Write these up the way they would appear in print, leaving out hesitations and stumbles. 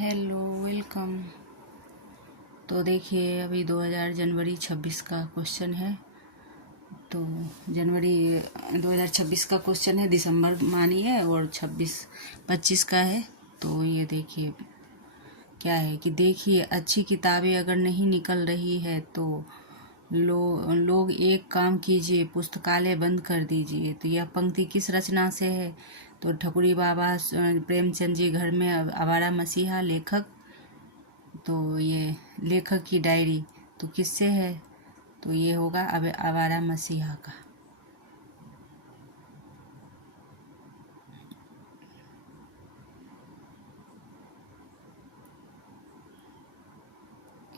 Hello, welcome. तो देखिए, अभी जनवरी 26 का क्वेश्चन है। तो जनवरी 2026 का क्वेश्चन है, दिसंबर मानिए, और 25 का है। तो ये देखिए क्या है कि देखिए, अच्छी किताबें अगर नहीं निकल रही है तो लोग एक काम कीजिए, पुस्तकालय बंद कर दीजिए। तो यह पंक्ति किस रचना से है? तो ठकुरी बाबा प्रेमचंद जी घर में आवारा मसीहा लेखक। तो ये लेखक की डायरी तो किससे है? तो ये होगा अब आवारा मसीहा का।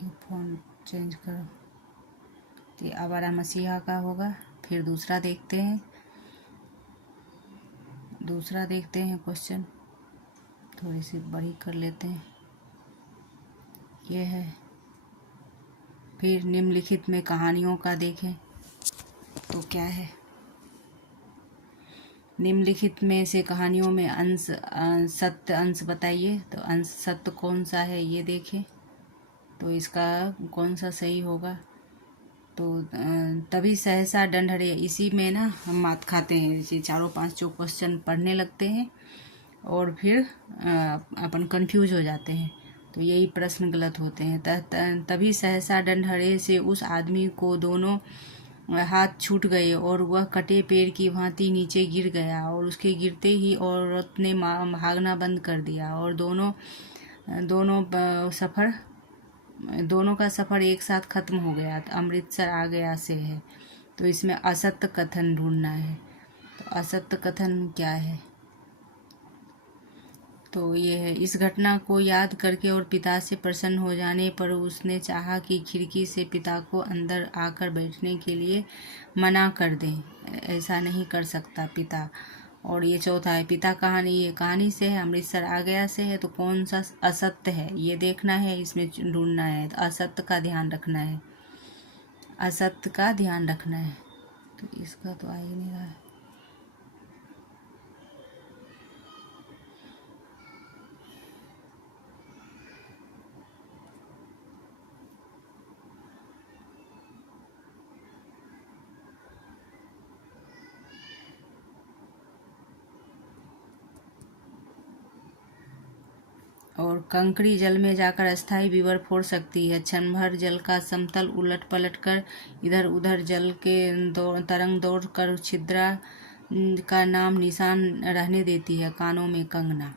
ये फोन चेंज करो। तो ये आवारा मसीहा का होगा। फिर दूसरा देखते हैं क्वेश्चन। थोड़ी सी बड़ी कर लेते हैं। ये है। फिर निम्नलिखित में कहानियों का देखें तो क्या है? निम्नलिखित में से कहानियों में अंश सत्य अंश बताइए। तो अंश सत्य कौन सा है ये देखें। तो इसका कौन सा सही होगा? तो तभी सहसा डंडहरे, इसी में ना हम मात खाते हैं। इसी चारों पांच जो क्वेश्चन पढ़ने लगते हैं और फिर अपन कंफ्यूज हो जाते हैं। तो यही प्रश्न गलत होते हैं। तभी सहसा डंडहरे से उस आदमी को दोनों हाथ छूट गए और वह कटे पेड़ की भांति नीचे गिर गया, और उसके गिरते ही औरत ने भागना बंद कर दिया, और दोनों का सफ़र एक साथ खत्म हो गया। तो अमृतसर आ गया से है। तो इसमें असत्य कथन ढूंढना है। तो असत्य कथन क्या है? तो ये है, इस घटना को याद करके और पिता से प्रसन्न हो जाने पर उसने चाहा कि खिड़की से पिता को अंदर आकर बैठने के लिए मना कर दें। ऐसा नहीं कर सकता पिता। और ये चौथा है, पिता कहानी से है, अमृतसर आ गया से है। तो कौन सा असत्य है ये देखना है, इसमें ढूंढना है। तो असत्य का ध्यान रखना है, असत्य का ध्यान रखना है। तो इसका तो आ ही नहीं रहा है। और कंकड़ी जल में जाकर अस्थायी विवर फोड़ सकती है। क्षण भर जल का समतल उलट पलट कर इधर उधर जल के तरंग दौड़ कर छिद्रा का नाम निशान रहने देती है। कानों में कंगना।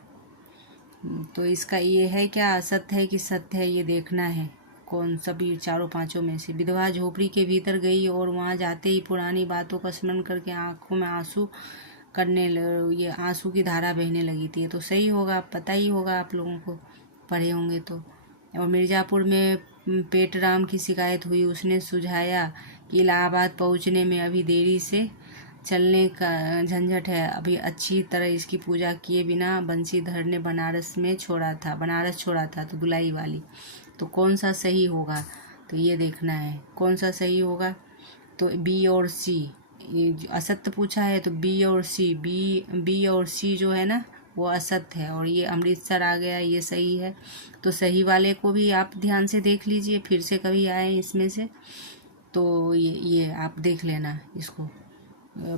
तो इसका ये है क्या, असत्य है कि सत्य है, ये देखना है। कौन सभी चारों पांचों में से। विधवा झोपड़ी के भीतर गई और वहां जाते ही पुरानी बातों का स्मरण करके आंखों में ये आंसू की धारा बहने लगी थी। तो सही होगा, पता ही होगा आप लोगों को, पढ़े होंगे तो। और मिर्ज़ापुर में पेटराम की शिकायत हुई। उसने सुझाया कि इलाहाबाद पहुंचने में अभी देरी से चलने का झंझट है। अभी अच्छी तरह इसकी पूजा किए बिना बंशीधर ने बनारस छोड़ा था। तो दुलाई वाली। तो कौन सा सही होगा? तो ये देखना है कौन सा सही होगा। तो बी और सी, ये असत्य पूछा है तो बी और सी जो है ना वो असत्य है। और ये अमृतसर आ गया, ये सही है। तो सही वाले को भी आप ध्यान से देख लीजिए, फिर से कभी आए इसमें से। तो ये आप देख लेना इसको।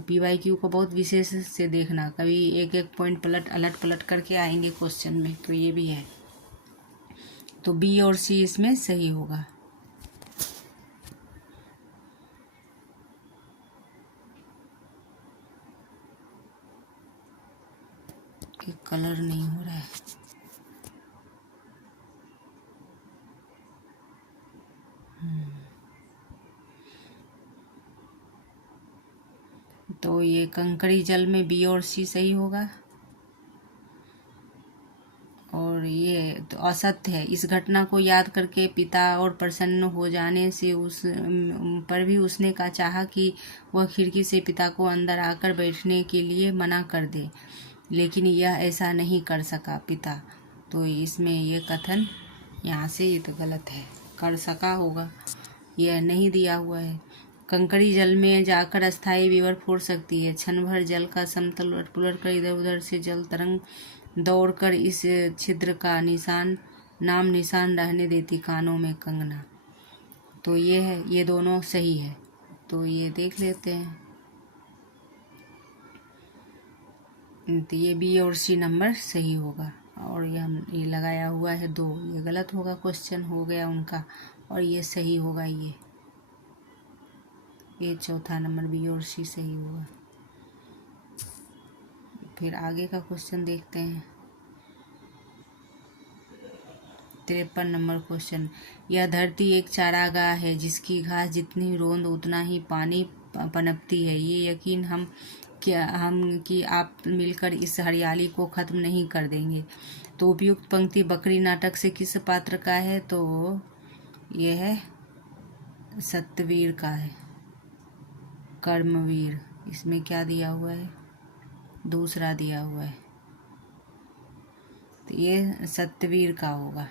PYQ को बहुत विशेष से देखना, कभी एक एक पॉइंट अलट पलट करके आएंगे क्वेश्चन में। तो ये भी है। तो बी और सी इसमें सही होगा। कि कलर नहीं हो रहा है। तो ये कंकड़ी जल में बी और सी सही होगा। और ये तो असत्य है। इस घटना को याद करके पिता और प्रसन्न हो जाने से उस पर भी उसने का चाहा कि वह खिड़की से पिता को अंदर आकर बैठने के लिए मना कर दे, लेकिन यह ऐसा नहीं कर सका पिता। तो इसमें ये कथन यहाँ से ये तो गलत है, कर सका होगा, यह नहीं दिया हुआ है। कंकड़ी जल में जाकर अस्थायी विवर फोड़ सकती है। क्षण भर जल का समतल उलट पुलट कर इधर उधर से जल तरंग दौड़कर इस छिद्र का निशान नाम निशान रहने देती कानों में कंगना। तो ये है, ये दोनों सही है, तो ये देख लेते हैं। तो ये बी और सी नंबर सही होगा, और ये लगाया हुआ है 2, ये गलत होगा, क्वेश्चन हो गया उनका, और ये सही होगा। ये चौथा नंबर बी और सी सही होगा। फिर आगे का क्वेश्चन देखते हैं। 53 नंबर क्वेश्चन। यह धरती एक चारागाह है जिसकी घास जितनी रोंद उतना ही पानी पनपती है। ये यकीन हम कि आप मिलकर इस हरियाली को खत्म नहीं कर देंगे। तो उपयुक्त पंक्ति बकरी नाटक से किस पात्र का है? तो यह है सत्यवीर का है, कर्मवीर। इसमें क्या दिया हुआ है? दूसरा दिया हुआ है, तो ये सत्यवीर का होगा,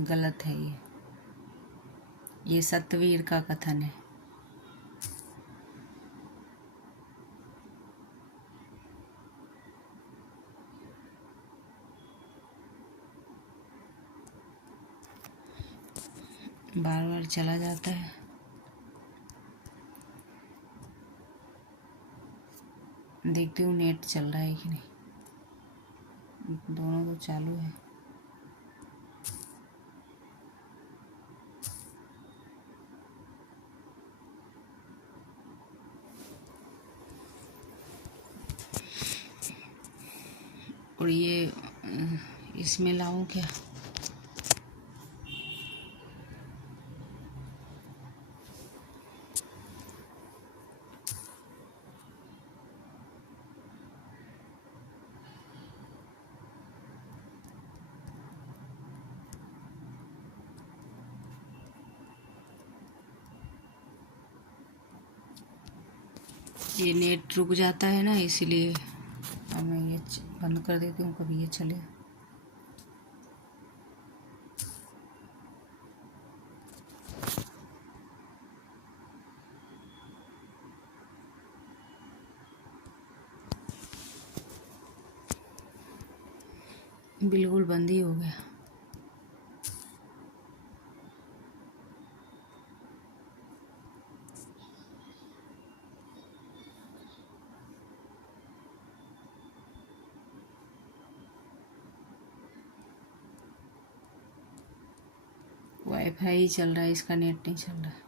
गलत है ये सत्यवीर का कथन है। बार बार चला जाता है। देखती हूँ नेट चल रहा है कि नहीं। दोनों तो चालू है। और ये इसमें लाऊं क्या? ये नेट रुक जाता है ना, इसीलिए अब मैं ये बंद कर देती हूँ, कभी ये चले। बिल्कुल बंद ही हो गया। वाईफाई ही चल रहा है, इसका नेट नहीं चल रहा है।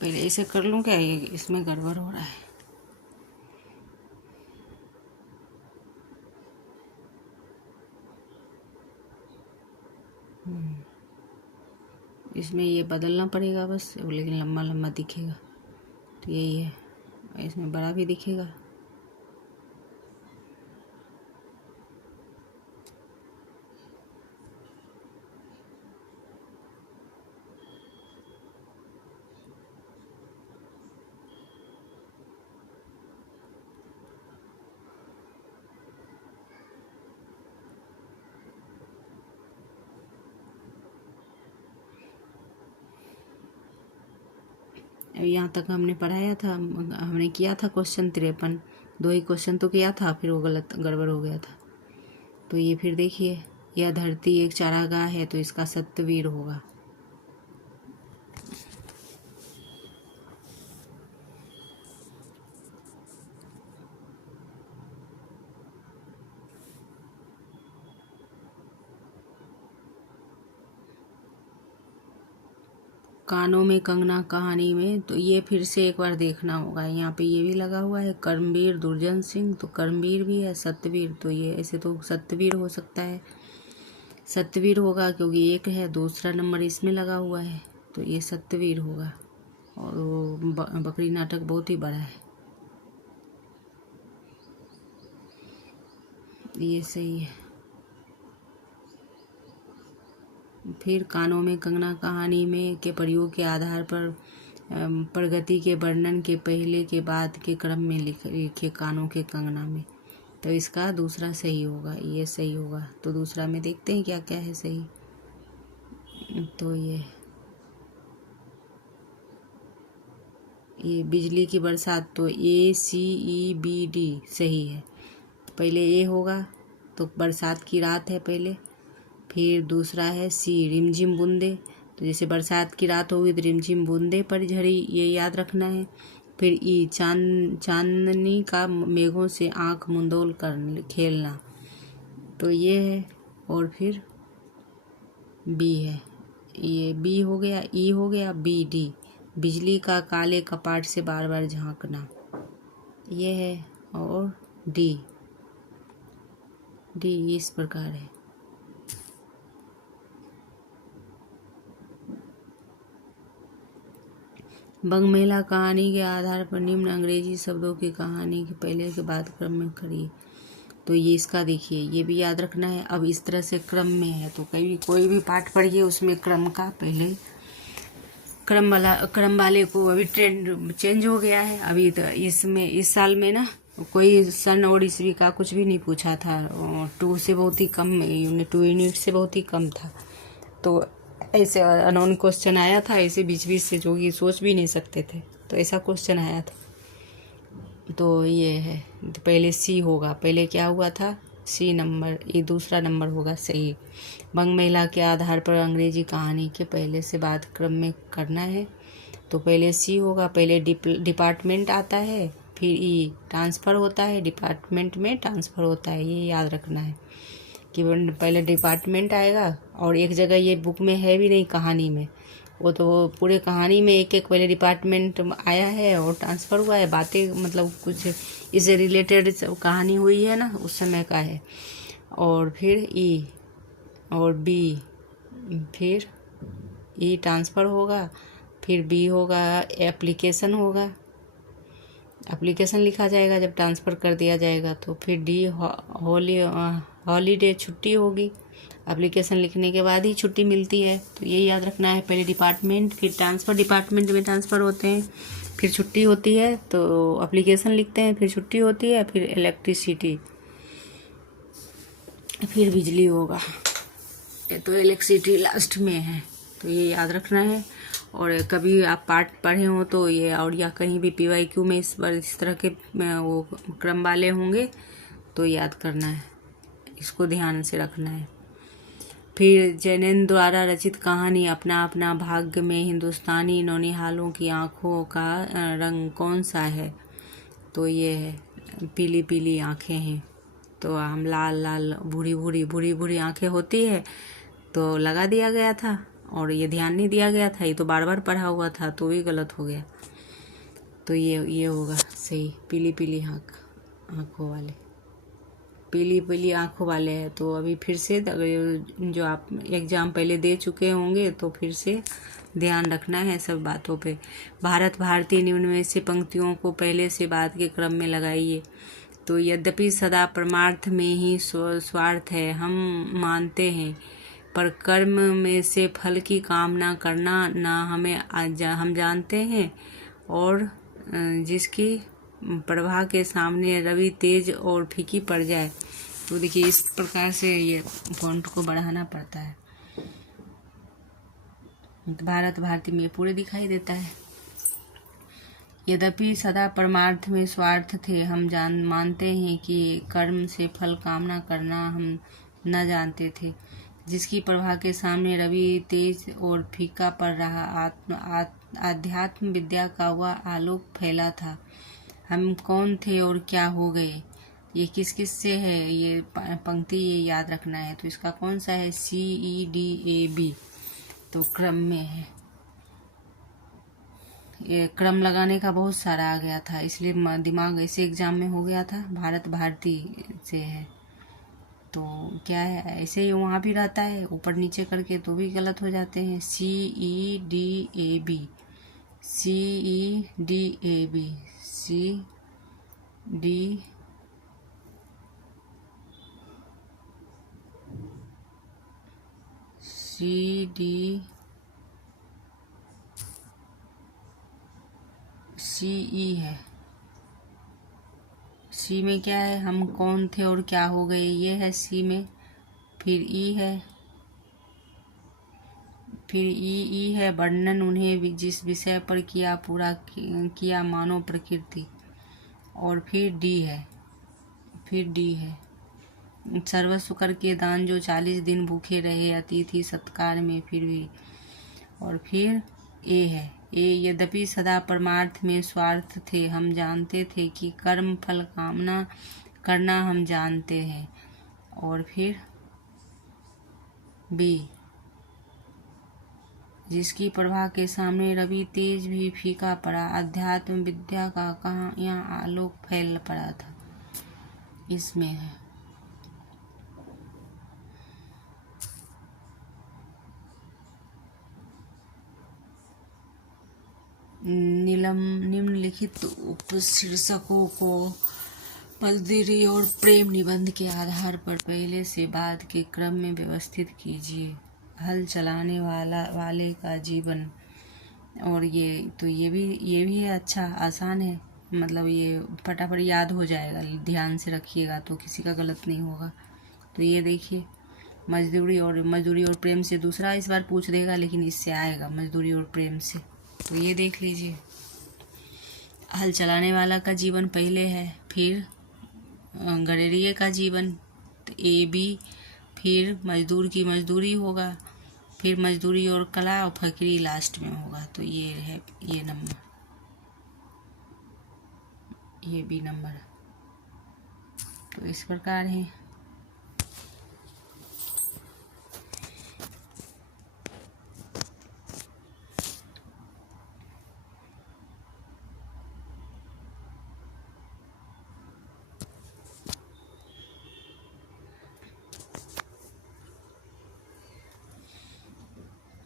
पहले इसे कर लूँ क्या? ये इसमें गड़बड़ हो रहा है। इसमें ये बदलना पड़ेगा बस, लेकिन लंबा लंबा दिखेगा, तो यही है। इसमें बड़ा भी दिखेगा। यहाँ तक हमने पढ़ाया था, हमने किया था क्वेश्चन 53, 2 ही क्वेश्चन तो किया था, फिर वो गलत गड़बड़ हो गया था। तो ये फिर देखिए, यह धरती एक चारागाह है, तो इसका सत्यवीर होगा। कानों में कंगना कहानी में, तो ये फिर से एक बार देखना होगा। यहाँ पे ये भी लगा हुआ है कर्मवीर दुर्जन सिंह, तो कर्मवीर भी है, सत्यवीर, तो ये ऐसे तो सत्यवीर हो सकता है, सत्यवीर होगा क्योंकि एक है, दूसरा नंबर इसमें लगा हुआ है, तो ये सत्यवीर होगा। और वो बकरी नाटक बहुत ही बड़ा है, ये सही है। फिर कानों में कंगना कहानी में के प्रयोग के आधार पर प्रगति के वर्णन के पहले के बाद के क्रम में लिखे कानों के कंगना में, तो इसका दूसरा सही होगा, ये सही होगा। तो दूसरा में देखते हैं क्या क्या है सही। तो ये बिजली की बरसात, तो ACEBD सही है। पहले ए होगा तो बरसात की रात है पहले, फिर दूसरा है सी रिमझिम बूंदे, तो जैसे बरसात की रात होगी तो रिमझिम बूंदे पर झड़ी, ये याद रखना है। फिर ई चांदनी का मेघों से आंख मुंदोल कर खेलना, तो ये है। और फिर बी है, ये बी हो गया, ई हो गया, BD बिजली का काले कपाट से बार बार झांकना, ये है। और डी इस प्रकार है। बंग महिला कहानी के आधार पर निम्न अंग्रेजी शब्दों की कहानी के पहले के बाद क्रम में खड़ी, तो ये इसका देखिए, ये भी याद रखना है। अब इस तरह से क्रम में है, तो कोई भी पाठ पढ़िए उसमें क्रम का पहले क्रम वाले को, अभी ट्रेंड चेंज हो गया है। अभी तो इसमें इस साल में ना कोई सन और ईस्वी का कुछ भी नहीं पूछा था, 2 से बहुत ही कम, 2 यूनिट से बहुत ही कम था। तो ऐसे अननोन क्वेश्चन आया था, ऐसे बीच बीच से जो कि सोच भी नहीं सकते थे, तो ऐसा क्वेश्चन आया था। तो ये है, तो पहले सी होगा, पहले क्या हुआ था, सी नंबर, ये दूसरा नंबर होगा सही। बंग महिला के आधार पर अंग्रेजी कहानी के पहले से बाद क्रम में करना है, तो पहले सी होगा, पहले डिपार्टमेंट आता है, फिर ई ट्रांसफ़र होता है, डिपार्टमेंट में ट्रांसफ़र होता है, ये याद रखना है कि पहले डिपार्टमेंट आएगा। और एक जगह ये बुक में है भी नहीं कहानी में, वो तो पूरे कहानी में एक एक पहले डिपार्टमेंट आया है और ट्रांसफ़र हुआ है, बातें मतलब कुछ इससे रिलेटेड कहानी हुई है ना, उस समय का है। और फिर ई और बी, फिर ई ट्रांसफ़र होगा, फिर बी होगा एप्लीकेशन होगा, एप्लीकेशन लिखा जाएगा जब ट्रांसफ़र कर दिया जाएगा। तो फिर डी हॉलीडे छुट्टी होगी, एप्लीकेशन लिखने के बाद ही छुट्टी मिलती है, तो ये याद रखना है। पहले डिपार्टमेंट, फिर ट्रांसफ़र, डिपार्टमेंट में ट्रांसफ़र होते हैं, फिर छुट्टी होती है तो एप्लीकेशन लिखते हैं, फिर छुट्टी होती है, फिर इलेक्ट्रिसिटी, फिर बिजली होगा, तो इलेक्ट्रिसिटी लास्ट में है, तो ये याद रखना है। और कभी आप पाठ पढ़े हो तो ये, और या कहीं भी PYQ में इस तरह के वो क्रम वाले होंगे तो याद करना है, इसको ध्यान से रखना है। फिर जैनेन द्वारा रचित कहानी अपना अपना भाग्य में हिंदुस्तानी नौनिहालों की आँखों का रंग कौन सा है, तो ये है पीली पीली आँखें हैं, तो हम लाल लाल भूरी भूरी आँखें होती है, तो लगा दिया गया था और ये ध्यान नहीं दिया गया था, ये तो बार बार पढ़ा हुआ था तो भी गलत हो गया। तो ये होगा सही, पीली पीली आँखों वाले, पीली पीली आँखों वाले हैं। तो अभी फिर से जो आप एग्ज़ाम पहले दे चुके होंगे तो फिर से ध्यान रखना है सब बातों पे। भारत भारती निम्न में से पंक्तियों को पहले से बाद के क्रम में लगाइए। तो यद्यपि सदा परमार्थ में ही स्वार्थ है, हम मानते हैं, पर कर्म में से फल की कामना करना ना हमें हम जानते हैं, और जिसकी प्रभा के सामने रवि तेज और फीकी पड़ जाए। तो देखिए इस प्रकार से ये फॉन्ट को बढ़ाना पड़ता है। भारत भारती में पूरे दिखाई देता है। यद्यपि सदा परमार्थ में स्वार्थ थे, हम मानते हैं कि कर्म से फल कामना करना हम न जानते थे, जिसकी प्रभा के सामने रवि तेज और फीका पड़ रहा आध्यात्म विद्या का वह आलोक फैला था। हम कौन थे और क्या हो गए, ये किस किस से है, ये पंक्ति ये याद रखना है। तो इसका कौन सा है, CEDAB, तो क्रम में है। ये क्रम लगाने का बहुत सारा आ गया था, इसलिए दिमाग ऐसे एग्जाम में हो गया था। भारत भारती से है, तो क्या है ऐसे ही वहाँ भी रहता है ऊपर नीचे करके, तो भी गलत हो जाते हैं। CEDAB, CEDAB, CE है। सी में क्या है, हम कौन थे और क्या हो गए, ये है सी में। फिर ई है, फिर ई है वर्णन उन्हें जिस विषय पर किया, पूरा किया मानव प्रकृति। और फिर डी है, सर्वस्व करके दान जो 40 दिन भूखे रहे अतिथि सत्कार में फिर भी। और फिर ए है, यद्यपि सदा परमार्थ में स्वार्थ थे, हम जानते थे कि कर्म फल कामना करना हम जानते हैं। और फिर बी, जिसकी प्रभा के सामने रवि तेज भी फीका पड़ा, अध्यात्म विद्या का कहाँ यहाँ आलोक फैल पड़ा था, इसमें है। निम्नलिखित उपशीर्षकों को मजदूरी और प्रेम निबंध के आधार पर पहले से बाद के क्रम में व्यवस्थित कीजिए। हल चलाने वाले का जीवन, और ये भी अच्छा आसान है, मतलब ये फटाफट याद हो जाएगा, ध्यान से रखिएगा तो किसी का गलत नहीं होगा। तो ये देखिए, मजदूरी और प्रेम से दूसरा इस बार पूछ देगा, लेकिन इससे आएगा मजदूरी और प्रेम से। तो ये देख लीजिए, हल चलाने वाला का जीवन पहले है, फिर गडेरिये का जीवन AB, फिर मजदूर की मजदूरी होगा, फिर मजदूरी और कला, और फकीरी लास्ट में होगा। तो ये है ये नंबर, ये B नंबर। तो इस प्रकार है।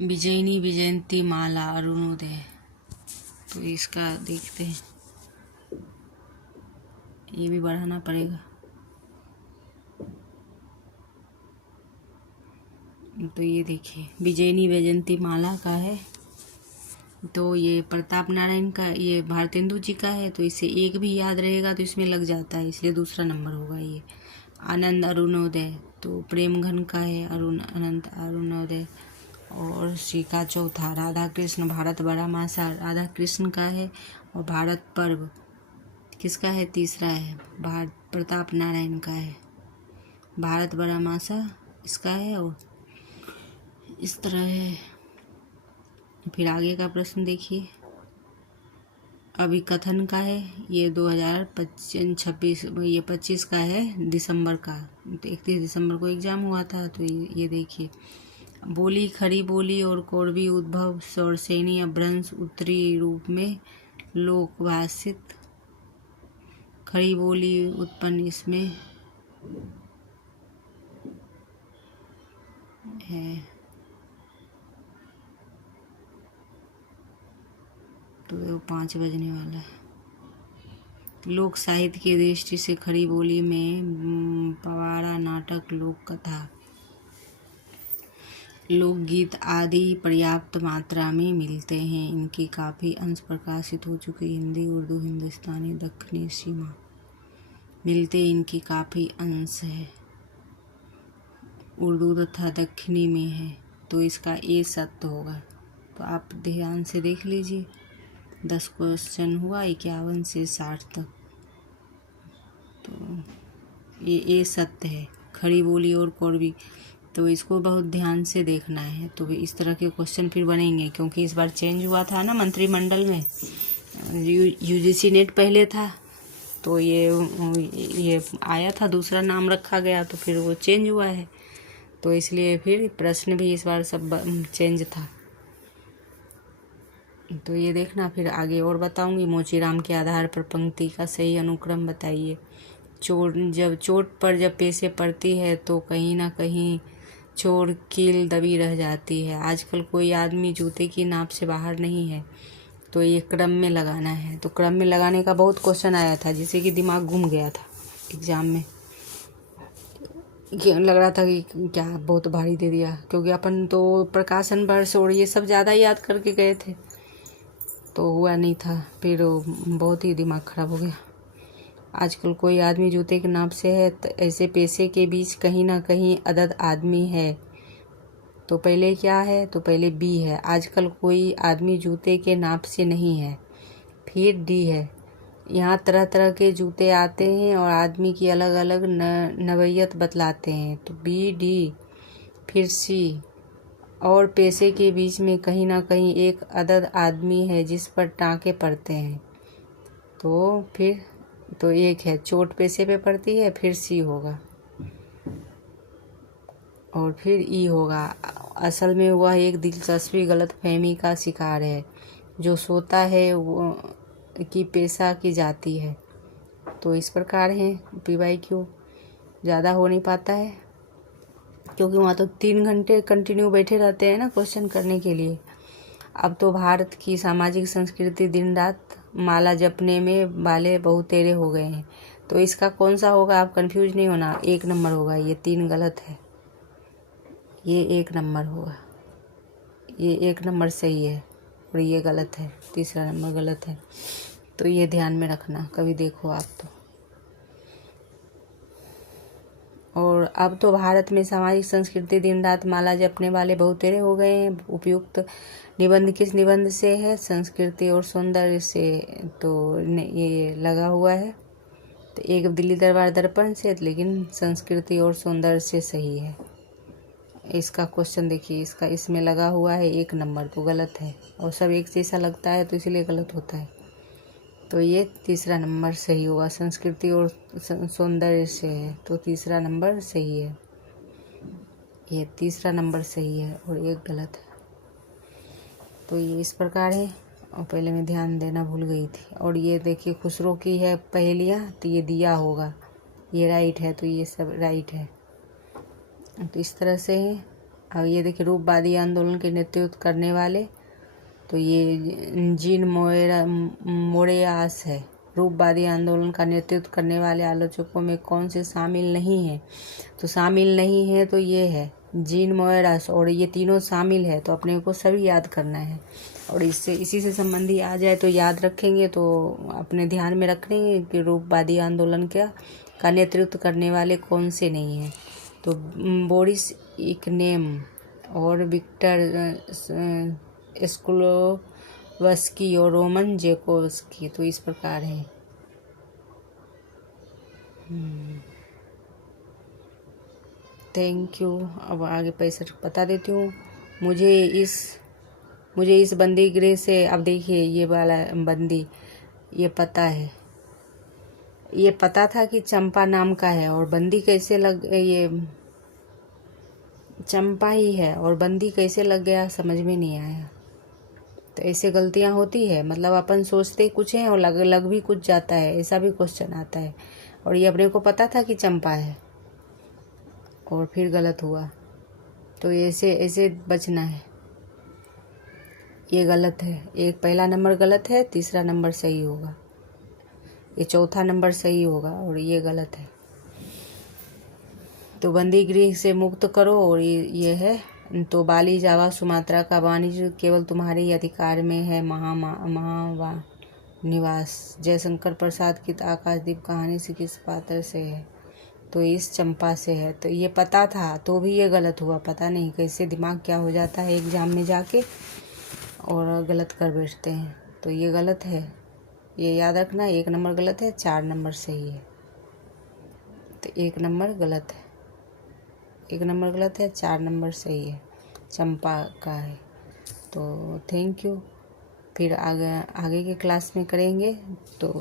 विजयिनी विजयंती माला अरुणोदय, तो इसका देखते हैं, ये भी बढ़ाना पड़ेगा। तो ये देखिए, विजयिनी वैजयंती माला का है, तो ये प्रताप नारायण का, ये भारतेंदु जी का है, तो इसे एक भी याद रहेगा तो इसमें लग जाता है, इसलिए दूसरा नंबर होगा ये। आनंद अरुणोदय, तो प्रेम घन का है, अनंत अरुणोदय। और सी का चौथा, राधा कृष्ण भारत बड़ा मासा, राधा कृष्ण का है। और भारत पर्व किसका है, तीसरा है, भारत प्रताप नारायण का है। भारत बड़ा मासा इसका है, और इस तरह है। फिर आगे का प्रश्न देखिए, अभिकथन का है, ये 2026 ये 25 का है, दिसंबर का, 31 दिसंबर को एग्जाम हुआ था। तो ये देखिए, बोली खड़ी बोली और कौरवी उद्भव सौरसेनी अपभ्रंश उत्तरी रूप में लोकभाषित, खड़ी बोली उत्पन्न इसमें है। तो 5 बजने वाला है। लोक साहित्य की दृष्टि से खड़ी बोली में पवाड़ा, नाटक, लोक कथा, लोकगीत आदि पर्याप्त मात्रा में मिलते हैं। इनकी काफ़ी अंश प्रकाशित हो चुके, हिंदी, उर्दू, हिंदुस्तानी, दक्षिणी सीमा मिलते इनकी काफ़ी अंश है, उर्दू तथा दक्षिणी में है। तो इसका ए सत्य होगा। तो आप ध्यान से देख लीजिए, 10 क्वेश्चन हुआ 51 से 60 तक। तो ये ए सत्य है, खड़ी बोली और कौरवी, तो इसको बहुत ध्यान से देखना है। तो इस तरह के क्वेश्चन फिर बनेंगे, क्योंकि इस बार चेंज हुआ था ना मंत्रिमंडल में, UGC नेट पहले था, तो ये आया था, दूसरा नाम रखा गया, तो फिर वो चेंज हुआ है, तो इसलिए फिर प्रश्न भी इस बार सब चेंज था। तो ये देखना, फिर आगे और बताऊंगी। मोचीराम के आधार पर पंक्ति का सही अनुक्रम बताइए। चोट पर जब पेशे पड़ती है तो कहीं ना कहीं चोर कील दबी रह जाती है। आजकल कोई आदमी जूते की नाप से बाहर नहीं है। तो ये क्रम में लगाना है। तो क्रम में लगाने का बहुत क्वेश्चन आया था, जिससे कि दिमाग घूम गया था एग्जाम में। लग रहा था कि क्या बहुत भारी दे दिया, क्योंकि अपन तो प्रकाशन वर्ष और ये सब ज़्यादा याद करके गए थे, तो हुआ नहीं था। फिर बहुत ही दिमाग खराब हो गया। आजकल कोई आदमी जूते के नाप से है, तो ऐसे पेशे के बीच कहीं ना कहीं अदद आदमी है। तो पहले क्या है? तो पहले बी है, आजकल कोई आदमी जूते के नाप से नहीं है। फिर डी है, यहाँ तरह तरह के जूते आते हैं और आदमी की अलग अलग नवैयत बतलाते हैं। तो बी डी। फिर सी, और पेशे के बीच में कहीं ना कहीं एक अदद आदमी है जिस पर टाँके पड़ते हैं। तो फिर तो एक है, चोट पेशे पे पड़ती है, फिर सी होगा और फिर ई होगा। असल में वह एक दिलचस्पी गलतफहमी का शिकार है। जो सोता है वो की पेशा की जाती है। तो इस प्रकार है PYQ। ज़्यादा हो नहीं पाता है, क्योंकि वहाँ तो 3 घंटे कंटिन्यू बैठे रहते हैं ना क्वेश्चन करने के लिए। अब तो भारत की सामाजिक संस्कृति दिन रात माला जपने में वाले बहुतेरे हो गए हैं। तो इसका कौन सा होगा? आप कंफ्यूज नहीं होना, 1 नंबर होगा। ये 3 गलत है, ये 1 नंबर होगा। ये 1 नंबर सही है और ये गलत है, तीसरा नंबर गलत है। तो ये ध्यान में रखना, कभी देखो आप तो। और अब तो भारत में सामाजिक संस्कृति दिन रात माला जपने वाले बहुतेरे हो गए हैं। उपयुक्त निबंध किस निबंध से है? संस्कृति और सौंदर्य से। तो ये लगा हुआ है। तो एक दिल्ली दरबार दर्पण से, लेकिन संस्कृति और सौंदर्य से सही है। इसका क्वेश्चन देखिए, इसका इसमें लगा हुआ है 1 नंबर, तो गलत है। और सब एक जैसा लगता है तो इसलिए गलत होता है। तो ये तीसरा नंबर सही होगा, संस्कृति और सौंदर्य से है, तो तीसरा नंबर सही है। ये तीसरा नंबर सही है और 1 गलत है। तो ये इस प्रकार है। और पहले मैं ध्यान देना भूल गई थी। और ये देखिए खुसरो की है पहेलियाँ, तो ये दिया होगा, ये राइट है, तो ये सब राइट है। तो इस तरह से है। अब ये देखिए रूपवादी आंदोलन के नेतृत्व करने वाले, तो ये जीन मोरेयास है। रूपवादी आंदोलन का नेतृत्व करने वाले आलोचकों में कौन से शामिल नहीं है? तो शामिल नहीं है तो ये है जीन मोरेयास, और ये तीनों शामिल है। तो अपने को सभी याद करना है, और इससे इसी से संबंधी आ जाए तो याद रखेंगे। तो अपने ध्यान में रखेंगे कि रूपवादी आंदोलन का नेतृत्व करने वाले कौन से नहीं हैं। तो बोरिस इकनेम और विक्टर स्क्लोवस्की और रोमन जेकोव्स्की। तो इस प्रकार है। Thank you. अब आगे 65 बता देती हूँ। मुझे इस बंदी गृह से, अब देखिए ये वाला बंदी, ये पता है, ये पता था कि चंपा नाम का है, और बंदी कैसे लग, ये चंपा ही है और बंदी कैसे लग गया समझ में नहीं आया। तो ऐसे गलतियां होती है, मतलब अपन सोचते कुछ है और लग भी कुछ जाता है, ऐसा भी क्वेश्चन आता है। और ये अपने को पता था कि चंपा है और फिर गलत हुआ। तो ऐसे बचना है। ये गलत है, एक पहला नंबर गलत है, तीसरा नंबर सही होगा, ये चौथा नंबर सही होगा, और ये गलत है। तो बंदी गृह से मुक्त करो, और ये है। तो बाली जावा सुमात्रा का वाणिज्य केवल तुम्हारे ही अधिकार में है। महा निवास। जयशंकर प्रसाद की आकाशदीप कहानी से किस पात्र से है? तो इस चंपा से है। तो ये पता था तो भी ये गलत हुआ, पता नहीं कैसे दिमाग क्या हो जाता है एग्जाम में जाके और गलत कर बैठते हैं। तो ये गलत है, ये याद रखना। 1 नंबर गलत है, 4 नंबर सही है। तो 1 नंबर गलत है, 1 नंबर गलत है, 4 नंबर सही है, चंपा का है। तो थैंक यू। फिर आगे के क्लास में करेंगे। तो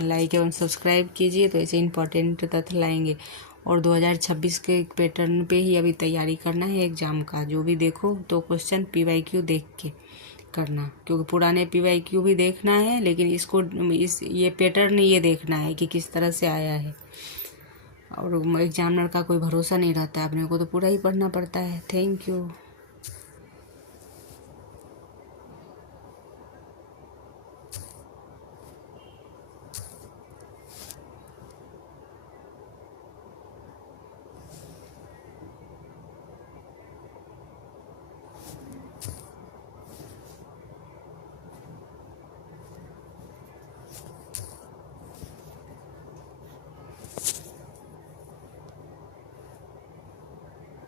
लाइक एवं सब्सक्राइब कीजिए, तो ऐसे इम्पोर्टेंट तथ्य लाएंगे। और 2026 के पैटर्न पे ही अभी तैयारी करना है एग्ज़ाम का। जो भी देखो तो क्वेश्चन PYQ देख के करना, क्योंकि पुराने PYQ भी देखना है, लेकिन इसको ये पैटर्न ये देखना है कि किस तरह से आया है। और एग्जामिनर का कोई भरोसा नहीं रहता है, अपने को तो पूरा ही पढ़ना पड़ता है। Thank you.